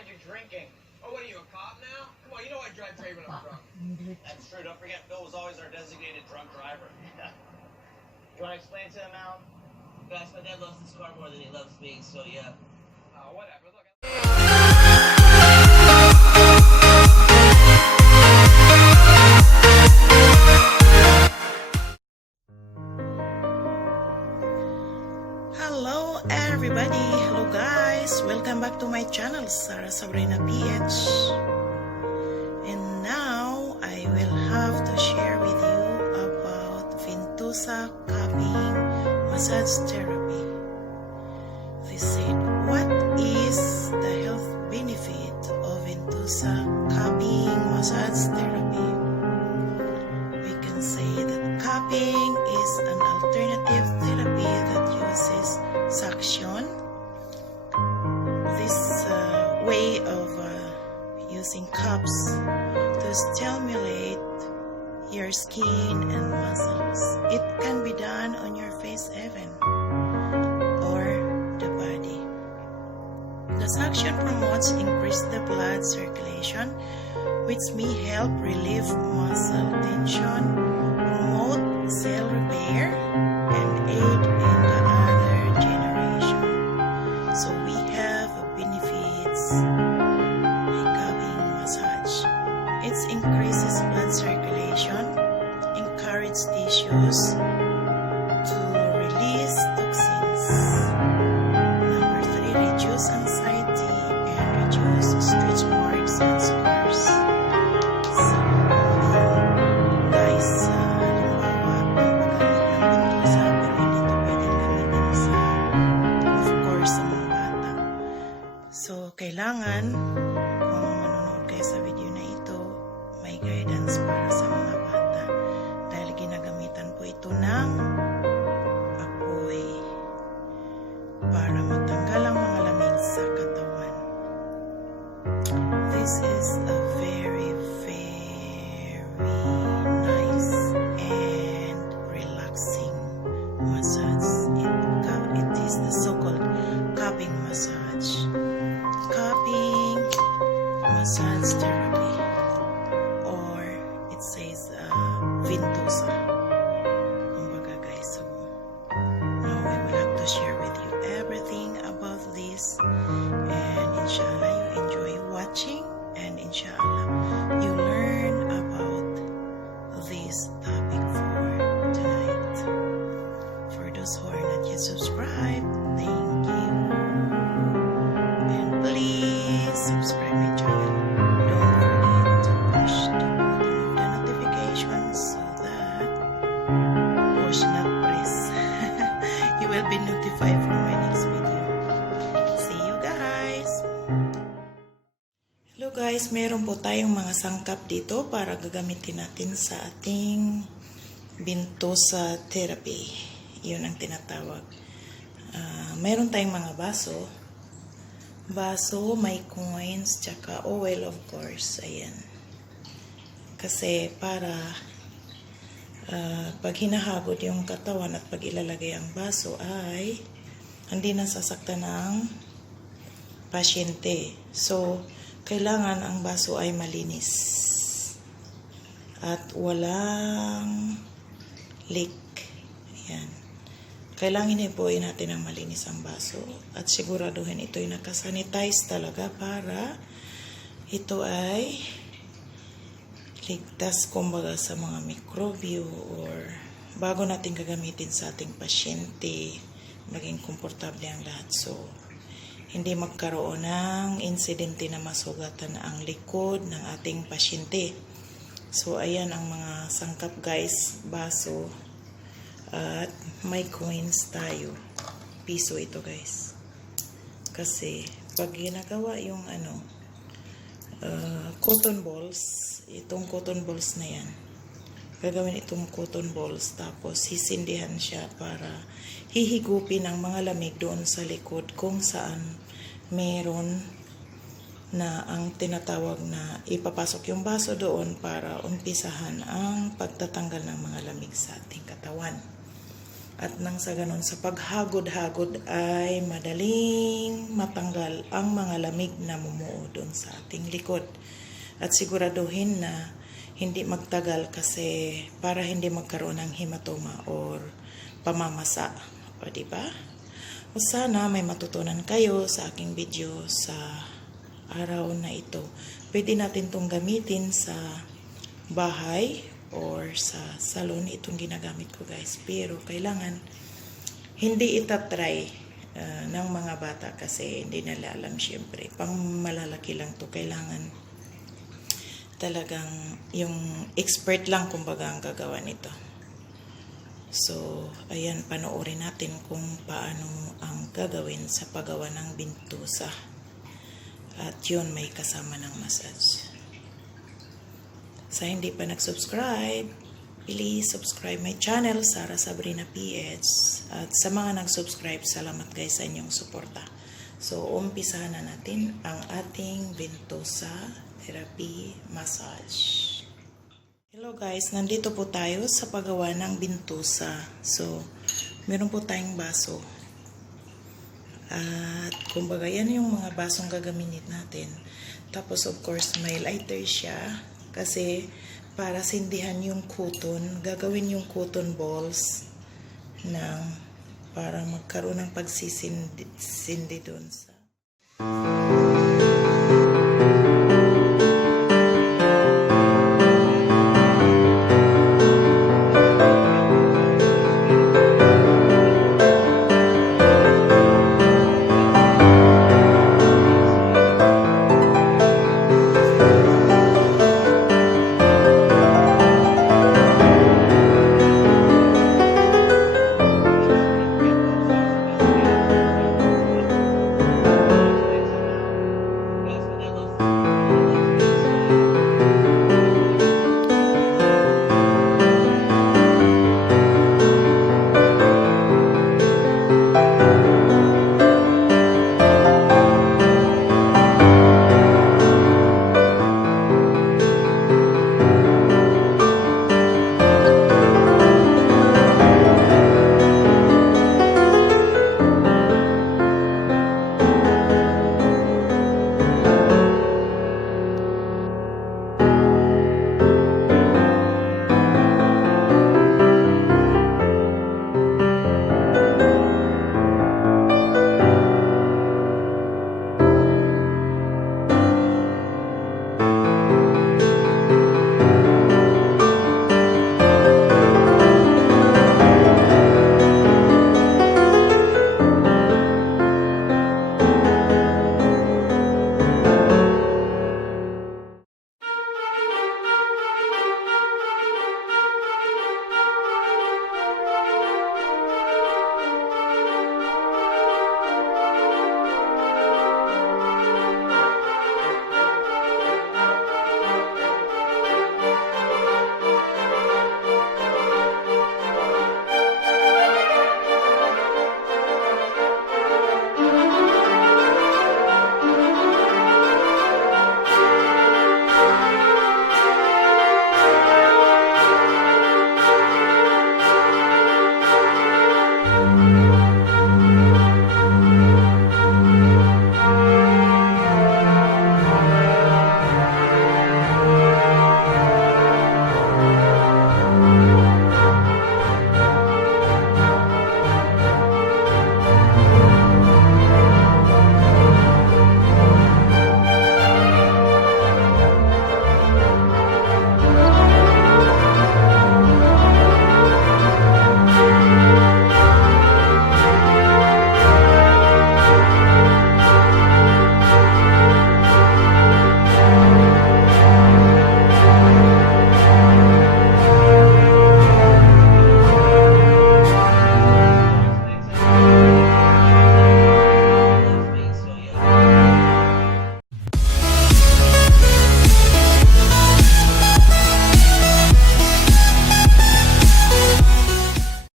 said you're drinking. Oh, what are you, a cop now? Come on, you know I drive great when I'm drunk. That's true. Don't forget, Bill was always our designated drunk driver. You want to explain to him, Al? Guys, my dad loves this car more than he loves me, so yeah. Whatever. Look. Hello everybody, hello guys, welcome back to my channel, Sarah Sabrina PH. And now I will have to share with you about Ventosa Cupping Massage Therapy. They said, what is the health benefit of Ventosa Cupping Massage Therapy? We can say that cupping is an alternative therapy that uses suction. This way of using cups to stimulate your skin and muscles. It can be done on your face even, or the body. The suction promotes increased the blood circulation, which may help relieve muscle tension, promote cell repair, and aid in the other generation. So we have benefits by cupping massage. It increases blood circulation, encourages tissues to release toxins. Number 3, reduce anxiety and reduce stretch marks and scars. So, guys, halimbawa, paggamit ng Ventosa, pero hindi ito pwedeng gamitin sa, of course, sa mga bata. So, kailangan, kung manonood kayo sa video na ito, may guidance para sa mga bata. Dahil ginagamitan po ito ng apoy para matanggal ang mga lamig sa katawan. This is a very, very nice and relaxing massage. It is the so-called cupping massage. Cupping massage therapy, or it says Ventosa. Kumbaga guys, so now I will have to share with you everything about this, and inshallah you enjoy watching, and inshallah you learn about this topic for tonight. For those who are not yet subscribed, thank you, and please subscribe my channel. Don't forget to push the button of the notifications so that push not press. You will be notified for my next video. See you guys! Hello guys, meron po tayong mga sangkap dito para gagamitin natin sa ating Ventosa Therapy. Yun ang tinatawag. Meron tayong mga baso, may coins, tsaka oil of course. Ayan. Kasi para pag hinahagod yung katawan at pag ilalagay ang baso ay hindi nasasaktan ng pasyente. So, kailangan ang baso ay malinis at walang leak. Ayan. Kailangan hinipuin natin ang malinis ang baso at siguraduhin ito'y nakasanitize talaga para ito ay ligtas kumbaga sa mga mikrobyo, or bago natin gagamitin sa ating pasyente, maging komportable ang lahat. So, hindi magkaroon ng insidente na masugatan ang likod ng ating pasyente. So, ayan ang mga sangkap guys, baso, at may coins tayo. Piso ito guys. Kasi, pag ginagawa yung cotton balls, itong cotton balls na yan, gagawin itong cotton balls, tapos hisindihan siya para hihigupin ang mga lamig doon sa likod kung saan meron na ang tinatawag na ipapasok yung baso doon para umpisahan ang pagtatanggal ng mga lamig sa ating katawan. At nang sa ganon, sa paghagod-hagod ay madaling matanggal ang mga lamig na mumuo doon sa ating likod. At siguraduhin na hindi magtagal kasi para hindi magkaroon ng hematoma or pamamasa. O diba? O sana may matutunan kayo sa aking video sa araw na ito. Pwede natin itong gamitin sa bahay or sa salon. Itong ginagamit ko guys. Pero kailangan hindi itatry ng mga bata kasi hindi nila alam syempre. Pang malalaki lang to. Kailangan talagang yung expert lang kumbaga ang gagawa nito. So, ayan, panoorin natin kung paano ang gagawin sa paggawa ng Ventosa. At yun, may kasama ng massage. Sa hindi pa nag-subscribe, please subscribe my channel, Sara Sabrina PH. At sa mga nag-subscribe, salamat guys sa inyong suporta. So, umpisahan na natin ang ating Ventosa Therapy Massage. Hello guys, nandito po tayo sa paggawa ng Ventosa. So, meron po tayong baso. At kumbaga, yan yung mga basong gagamitin natin. Tapos of course, may lighter siya. Kasi para sindihan yung cotton, gagawin yung cotton balls ng para magkaroon ng pagsisindi doon sa